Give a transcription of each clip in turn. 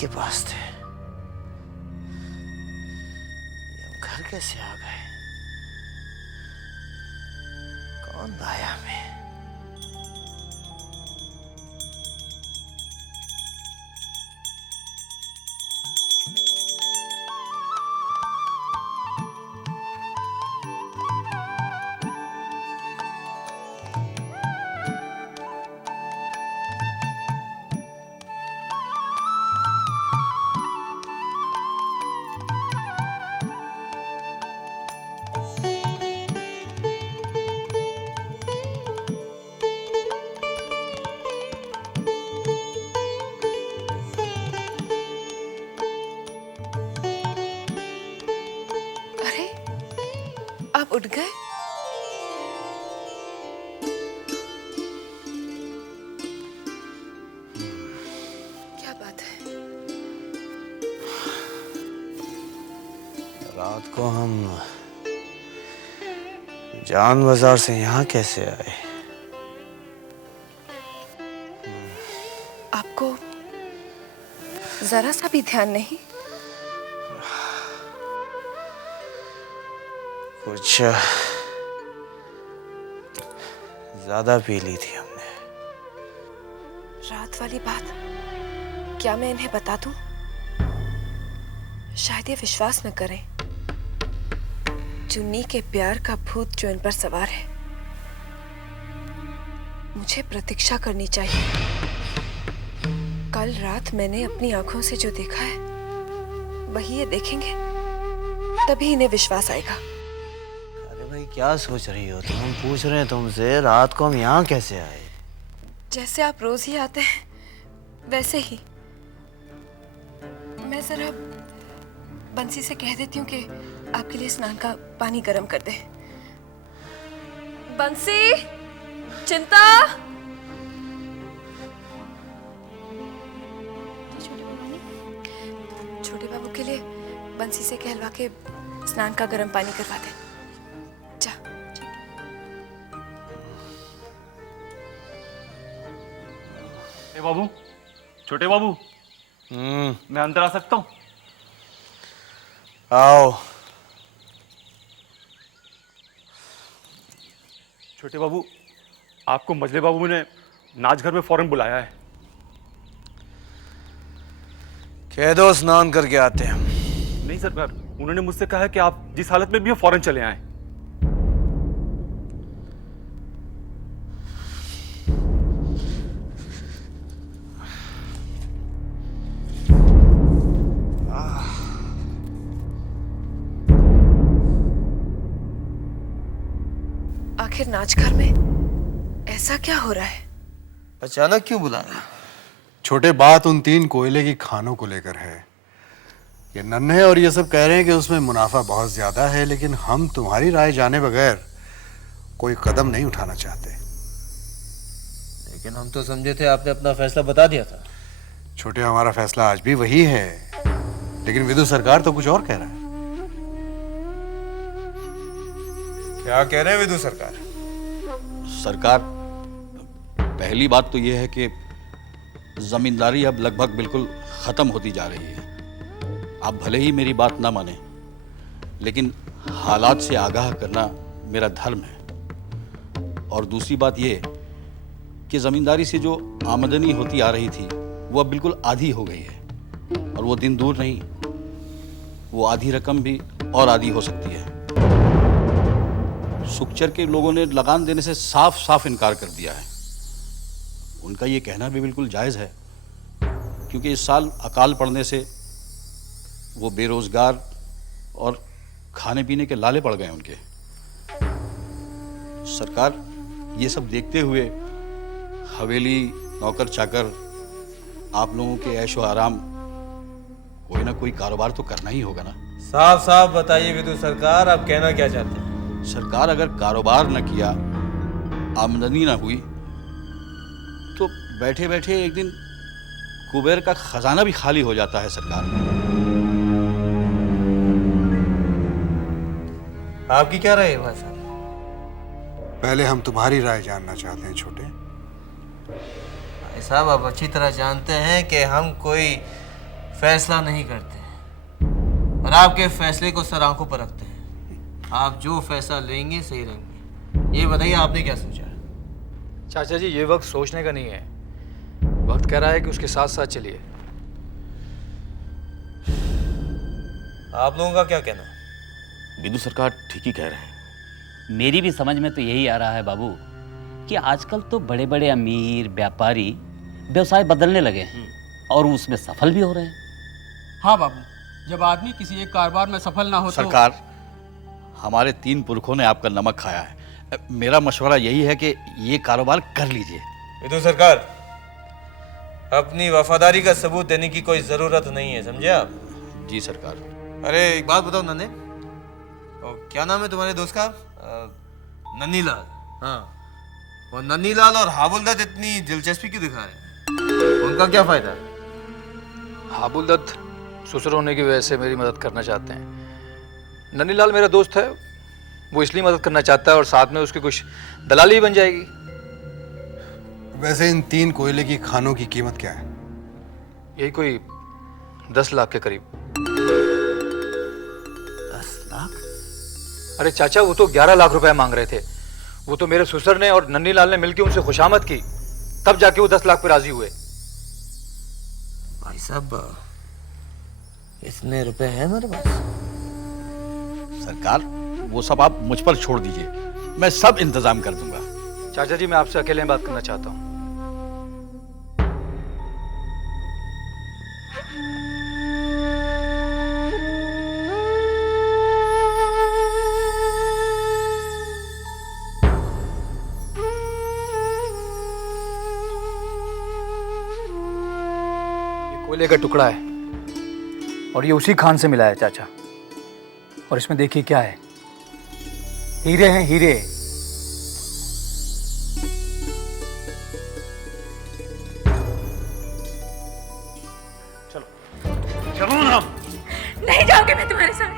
के पास थे। ये हम घर कैसे आ गए? कौन लाया हमें? आप उठ गए? क्या बात है? रात को हम जान बाजार से यहाँ कैसे आए? आपको जरा सा भी ध्यान नहीं? कुछ ज्यादा पी ली थी हमने। रात वाली बात क्या मैं इन्हें बता दूं? शायद ये विश्वास न करें। चुन्नी के प्यार का भूत जो इन पर सवार है, मुझे प्रतीक्षा करनी चाहिए। कल रात मैंने अपनी आंखों से जो देखा है वही ये देखेंगे, तभी इन्हें विश्वास आएगा। अरे भाई क्या सोच रही हो तुम? हम पूछ रहे हैं तुमसे रात को हम यहाँ कैसे आए? जैसे आप रोज ही आते हैं वैसे ही। मैं जरा बंसी से कह देती हूँ कि आपके लिए स्नान का पानी गर्म कर दे। बंसी, चिंता। छोटे बाबू के लिए बंसी से कहलवा के स्नान का गर्म पानी करवा दे। जा। बाबू, छोटे बाबू, मैं अंदर आ सकता हूँ? आओ। छोटे बाबू, आपको मजले बाबू ने नाच घर में फौरन बुलाया है। कह दो स्नान करके आते हैं। नहीं सरकार, उन्होंने मुझसे कहा है कि आप जिस हालत में भी हो फौरन चले आएं। आखिर नाचघर में ऐसा क्या हो रहा है? अचानक क्यों बुलाया? छोटे बात उन 3 कोयले की खानों को लेकर है। ये नन्हे और ये सब कह रहे हैं कि उसमें मुनाफा बहुत ज्यादा है, लेकिन हम तुम्हारी राय जाने बगैर कोई कदम नहीं उठाना चाहते। लेकिन हम तो समझे थे आपने अपना फैसला बता दिया था। छोटे, हमारा फैसला आज भी वही है, लेकिन विदु सरकार तो कुछ और कह रहा है। क्या कह रहे हैं विदु सरकार? सरकार, पहली बात तो यह है कि जमींदारी अब लगभग बिल्कुल खत्म होती जा रही है। आप भले ही मेरी बात ना माने, लेकिन हालात से आगाह करना मेरा धर्म है। और दूसरी बात यह कि जमींदारी से जो आमदनी होती आ रही थी वो अब बिल्कुल आधी हो गई है, और वो दिन दूर नहीं, वो आधी रकम भी और आधी हो सकती है। सुखचर के लोगों ने लगान देने से साफ साफ इनकार कर दिया है। उनका ये कहना भी बिल्कुल जायज़ है, क्योंकि इस साल अकाल पड़ने से वो बेरोजगार और खाने पीने के लाले पड़ गए उनके। सरकार, ये सब देखते हुए हवेली, नौकर चाकर, आप लोगों के ऐशो आराम, कोई ना कोई कारोबार तो करना ही होगा ना। साफ साफ बताइए विदु सरकार, आप कहना क्या चाहते हैं? सरकार, अगर कारोबार न किया, आमदनी न हुई, तो बैठे बैठे एक दिन कुबेर का खजाना भी खाली हो जाता है। सरकार, आपकी क्या राय है भाई साहब? पहले हम तुम्हारी राय जानना चाहते हैं छोटे। भाई साहब, आप अच्छी तरह जानते हैं कि हम कोई फैसला नहीं करते और आपके फैसले को सर आंखों पर रखते हैं। आप जो फैसला लेंगे सही रहेंगे। ये बताइए आपने क्या सोचा? चाचा जी, ये वक्त सोचने का नहीं है, वक्त कह रहा है कि उसके साथ साथ चलिए। आप लोगों का क्या कहना? बिंदु सरकार ठीक ही कह रहे हैं। मेरी भी समझ में तो यही आ रहा है बाबू कि आजकल तो बड़े बड़े अमीर व्यापारी व्यवसाय बदलने लगे हैं और उसमें सफल भी हो रहे हैं। हाँ बाबू, जब आदमी किसी एक कारोबार में सफल ना हो तो सरकार, हमारे 3 पुरखों ने आपका नमक खाया है। मेरा मशवरा यही है कि ये कारोबार कर लीजिए। विदु सरकार, अपनी वफादारी का सबूत देने की कोई जरूरत नहीं है, समझे आप? जी सरकार। अरे एक बात बताओ नन्हे, और क्या नाम है तुम्हारे दोस्त का? नन्ही लाल। हाँ, और नन्ही लाल और हाबुल इतनी दिलचस्पी क्यों दिखा रहे हैं? उनका क्या फायदा? हाबुल दत्त ससुर होने की वजह से मेरी मदद करना चाहते हैं। नन्हीलाल मेरा दोस्त है, वो इसलिए मदद करना चाहता है और साथ में उसकी कुछ दलाली बन जाएगी। वैसे इन 3 कोयले की खानों की कीमत क्या है? यही कोई 10 लाख के करीब। 10 लाख? अरे चाचा, वो तो 11 लाख रुपए मांग रहे थे। वो तो मेरे ससुर ने और नन्हीलाल ने मिलकर उनसे खुशामद की, तब जाके वो 10 लाख पे राजी हुए। भाई साहब, इतने रुपए हैं मेरे पास? सरकार, वो सब आप मुझ पर छोड़ दीजिए, मैं सब इंतजाम कर दूंगा। चाचा जी, मैं आपसे अकेले में बात करना चाहता हूँ। ये कोयले का टुकड़ा है और ये उसी खान से मिला है चाचा। और इसमें देखिए क्या है, हीरे हैं, हीरे। चलो ना। नहीं जाओगे मैं तुम्हारे साथ।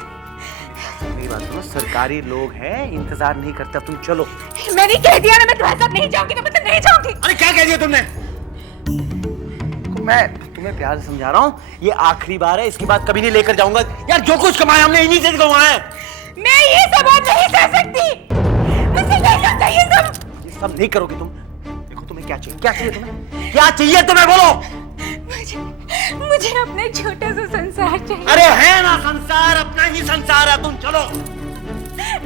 मेरी बात सुनो, सरकारी लोग हैं, इंतजार नहीं करते, तुम चलो। मैंने कह दिया ना, मैं तुम्हारे साथ नहीं जाऊंगी तो मैं तो नहीं जाऊंगी। अरे क्या कह दिया तुमने? मैं तुम्हें प्यार से समझा रहा हूँ, ये आखिरी बार है, इसके बाद कभी नहीं लेकर जाऊंगा। यार जो कुछ कमाया हमने इन्हीं से कमाया है। मैं ये सब और नहीं सह सकती, मुझसे नहीं होता ये सब। ये सब नहीं करोगे तुम। देखो तुम्हें क्या चाहिए, क्या चाहिए तुम्हें, क्या चाहिए तुम्हें, बोलो। मुझे अपना एक छोटा सा संसार चाहिए। अरे है ना संसार, अपना ही संसार है, तुम चलो।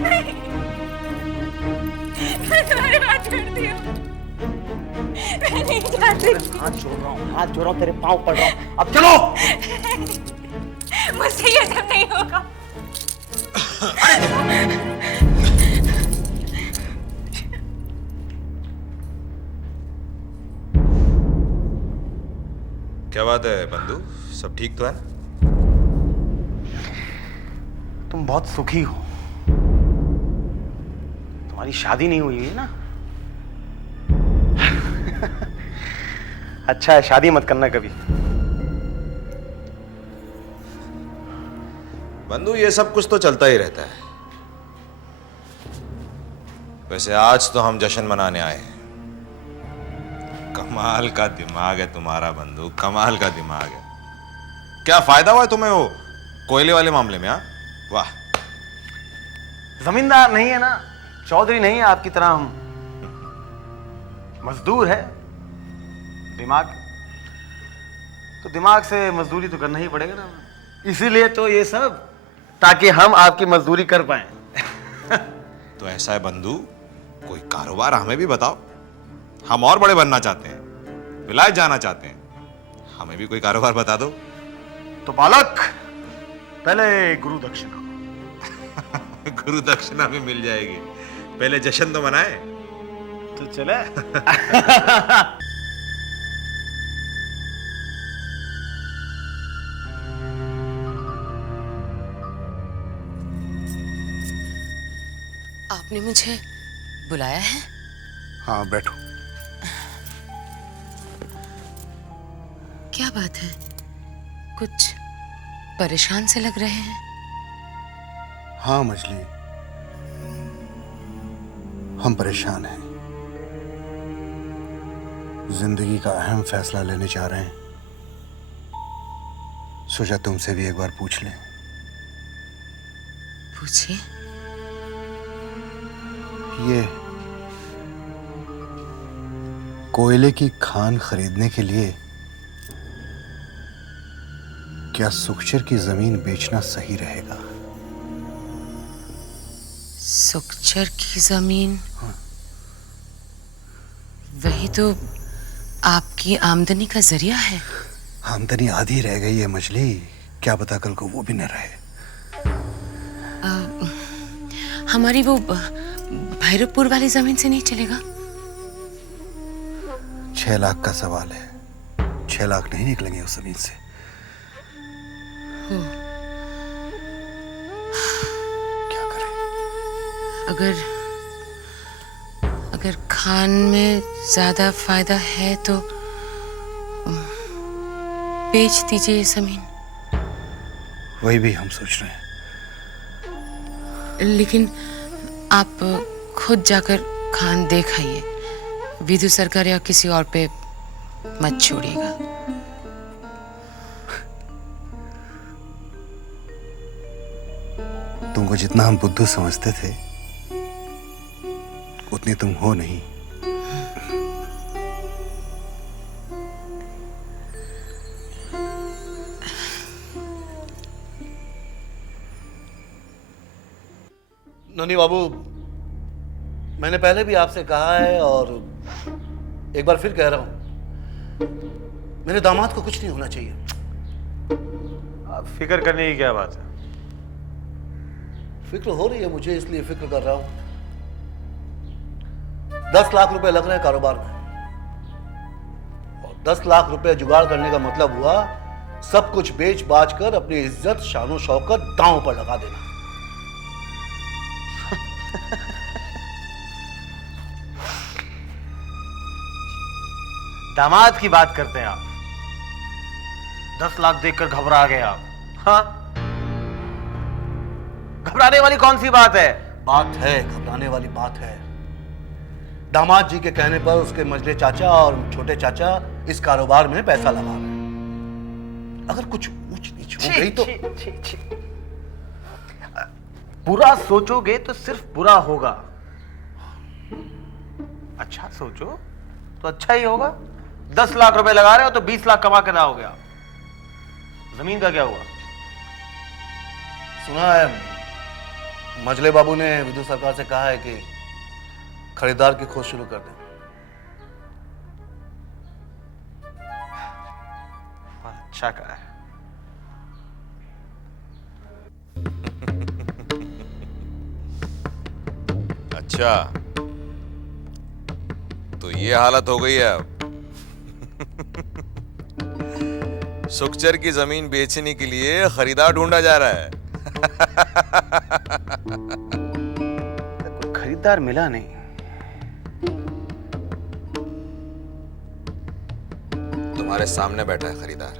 नहीं, मैं तुम्हारे हाथ छोड़ती हूँ, मैं नहीं जाती। हाथ जोड़ रहा हूँ, हाथ जोड़ रहा हूँ, तेरे पाँव पड़ रहा हूँ, अब चलो। मुझसे ये सब नहीं होगा। क्या बात है बंधु, सब ठीक तो है? तुम बहुत सुखी हो, तुम्हारी शादी नहीं हुई है ना? अच्छा है, शादी मत करना कभी। बंधु, ये सब कुछ तो चलता ही रहता है। वैसे आज तो हम जश्न मनाने आए हैं। कमाल का दिमाग है तुम्हारा बंधु, कमाल का दिमाग है। क्या फायदा हुआ है तुम्हें वो कोयले वाले मामले में? हाँ, वाह। जमींदार नहीं है ना, चौधरी नहीं है आपकी तरह, हम मजदूर है। दिमाग तो दिमाग से मजदूरी तो करना ही पड़ेगा ना, इसीलिए तो ये सब, ताकि हम आपकी मजदूरी कर पाए। तो ऐसा है बंधु, कोई कारोबार हमें भी बताओ, हम और बड़े बनना चाहते हैं, विलायत जाना चाहते हैं, हमें भी कोई कारोबार बता दो। तो बालक, पहले गुरु दक्षिणा। गुरु दक्षिणा भी मिल जाएगी, पहले जश्न तो मनाए। तो चले। आपने मुझे बुलाया है? हाँ, बैठो। क्या बात है, कुछ परेशान से लग रहे हैं। हाँ मछली, हम परेशान हैं। जिंदगी का अहम फैसला लेने जा रहे हैं। सोचा तुमसे भी एक बार पूछ लें। पूछिए। ये कोयले की खान खरीदने के लिए क्या सुखचर की जमीन बेचना सही रहेगा? सुखचर की जमीन? वही तो आपकी आमदनी का जरिया है। आमदनी आधी रह गई है मछली, क्या पता कल को वो भी न रहे। हमारी वो भैरवपुर वाली जमीन से नहीं चलेगा? 6 लाख का सवाल है। 6 लाख नहीं निकलेंगे उस जमीन से। क्या करें? अगर खान में ज्यादा फायदा है तो बेच दीजिए ये जमीन। वही भी हम सोच रहे हैं। लेकिन आप खुद जाकर खान देख आइए। विधु सरकार या किसी और पे मत छोड़िएगा। तुमको जितना हम बुद्धू समझते थे उतनी तुम हो नहीं। ननी बाबू, मैंने पहले भी आपसे कहा है और एक बार फिर कह रहा हूं, मेरे दामाद को कुछ नहीं होना चाहिए। आप फिक्र करने की क्या बात है? फिक्र हो रही है मुझे, इसलिए फिक्र कर रहा हूं। 10 लाख रुपए लग रहे हैं कारोबार में, और 10 लाख रुपए जुगाड़ करने का मतलब हुआ सब कुछ बेच बाच कर अपनी इज्जत शानो शौकत दांव पर लगा देना। दामाद की बात करते हैं आप? 10 लाख देखकर घबरा गए आप? हाँ, घबराने वाली कौन सी बात है? बात है, घबराने वाली बात है। दामाद जी के कहने पर उसके मझले चाचा और छोटे चाचा इस कारोबार में पैसा लगा रहे हैं। अगर कुछ ऊंच नीच हो गई तो बुरा सोचोगे तो सिर्फ बुरा होगा। अच्छा सोचो तो अच्छा ही होगा। 10 लाख रुपए लगा रहे हो तो 20 लाख कमा के ना हो गया। जमीन का क्या हुआ? सुना है मजले बाबू ने विधु सरकार से कहा है कि खरीदार की खोज शुरू कर दें। अच्छा कहा है। अच्छा, तो ये हालत हो गई है अब। सुखचर की जमीन बेचने के लिए खरीदार ढूंढा जा रहा है। कोई खरीदार मिला नहीं। तुम्हारे सामने बैठा है खरीदार।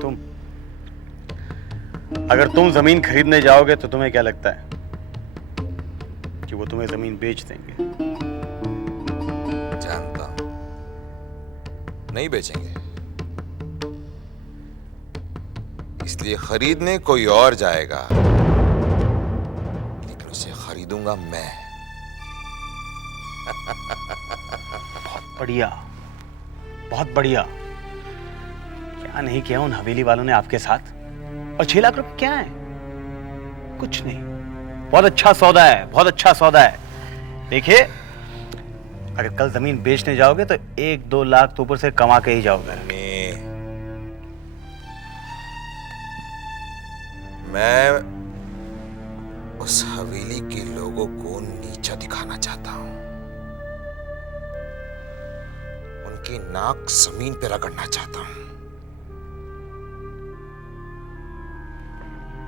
तुम अगर तुम जमीन खरीदने जाओगे तो तुम्हें क्या लगता है कि वो तुम्हें जमीन बेच देंगे? जानता हूं, नहीं बेचेंगे। इसलिए खरीदने कोई और जाएगा, लेकिन उसे खरीदूंगा मैं। बहुत बढ़िया, बहुत बढ़िया। क्या नहीं किया उन हवेली वालों ने आपके साथ? और 6 लाख रुपए क्या है? कुछ नहीं। बहुत अच्छा सौदा है, बहुत अच्छा सौदा है। देखिए, अगर कल जमीन बेचने जाओगे तो 1-2 लाख तो ऊपर से कमा के ही जाओगे। मैं उस हवेली के लोगों को नीचा दिखाना चाहता हूं। उनकी नाक जमीन पे रगड़ना चाहता हूं।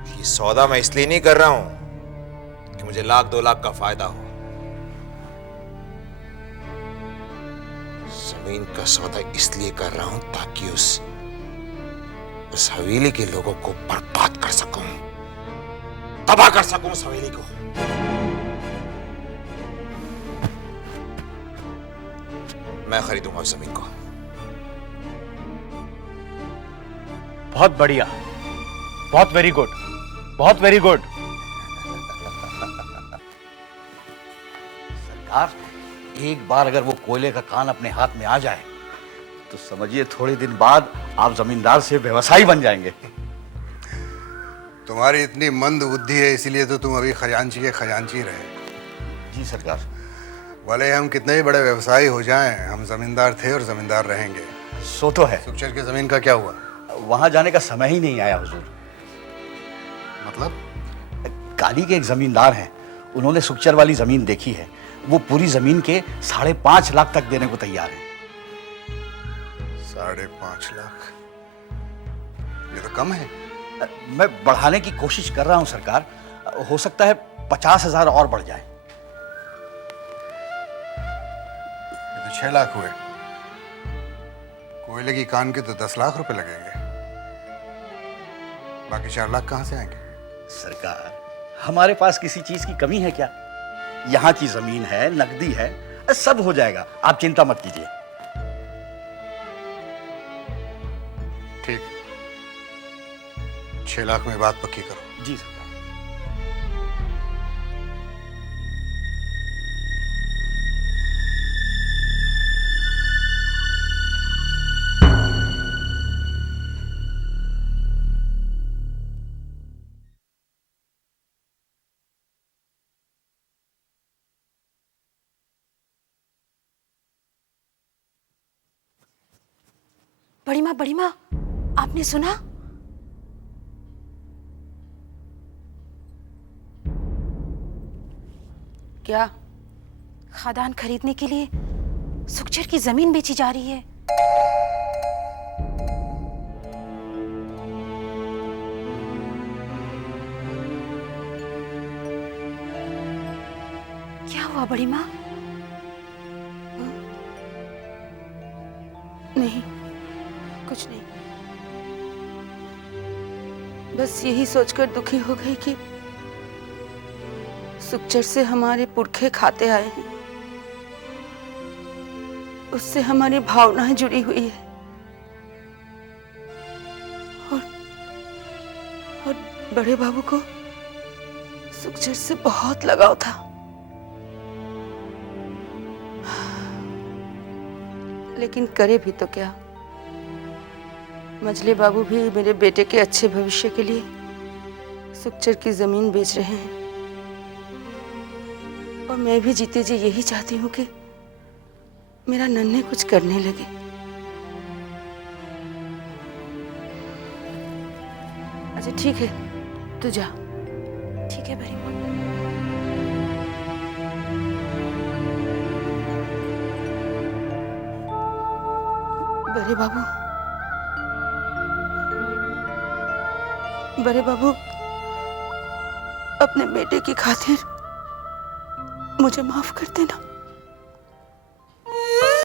ये सौदा मैं इसलिए नहीं कर रहा हूं कि मुझे 1-2 लाख का फायदा हो। जमीन का सौदा इसलिए कर रहा हूं ताकि उस हवेली के लोगों को बर्बाद कर सकूं, तबाह कर सकूं उस हवेली को। मैं खरीदूंगा उस जमीन को। बहुत बढ़िया, बहुत वेरी गुड, बहुत वेरी गुड। सरकार, एक बार अगर वो कोयले का कान अपने हाथ में आ जाए तो समझिए थोड़े दिन बाद आप जमींदार से व्यवसायी बन जाएंगे। तुम्हारी इतनी मंद बुद्धि है, इसीलिए तो तुम अभी खजांची के खजांची रहे। जी सरकार। भले हम कितने ही बड़े व्यवसायी हो जाएं, हम जमींदार थे और जमींदार रहेंगे। सो तो है। सुखचर की जमीन का क्या हुआ? वहां जाने का समय ही नहीं आया हुजूर। मतलब? काली के एक जमींदार हैं, उन्होंने सुखचर वाली जमीन देखी है। वो पूरी जमीन के 5.5 लाख तक देने को तैयार है। 5.5 लाख? ये तो कम है। मैं बढ़ाने की कोशिश कर रहा हूं सरकार, हो सकता है 50,000 और बढ़ जाए। ये तो 6 लाख हुए। कोयले की कान के तो 10 लाख रुपए लगेंगे, बाकी 4 लाख कहां से आएंगे? सरकार, हमारे पास किसी चीज की कमी है क्या? यहाँ की जमीन है, नकदी है, सब हो जाएगा, आप चिंता मत कीजिए। ठीक, 6 लाख में बात पक्की करो। जी सरकार। बड़ी माँ, आपने सुना? क्या खादान खरीदने के लिए सुखचर की जमीन बेची जा रही है? क्या हुआ बड़ी माँ? नहीं, कुछ नहीं। बस यही सोचकर दुखी हो गई कि सुखचर से हमारे पुरखे खाते आए हैं, उससे हमारी भावनाएं जुड़ी हुई है और बड़े बाबू को सुखचर से बहुत लगाव था। लेकिन करे भी तो क्या, मजले बाबू भी मेरे बेटे के अच्छे भविष्य के लिए सुखचर की जमीन बेच रहे हैं और मैं भी जीते जी यही चाहती हूँ कि मेरा नन्हे कुछ करने लगे। अच्छा ठीक है, तू जा। ठीक है बड़ी माँ। बड़े बाबू, अपने बेटे की खातिर मुझे माफ कर देना।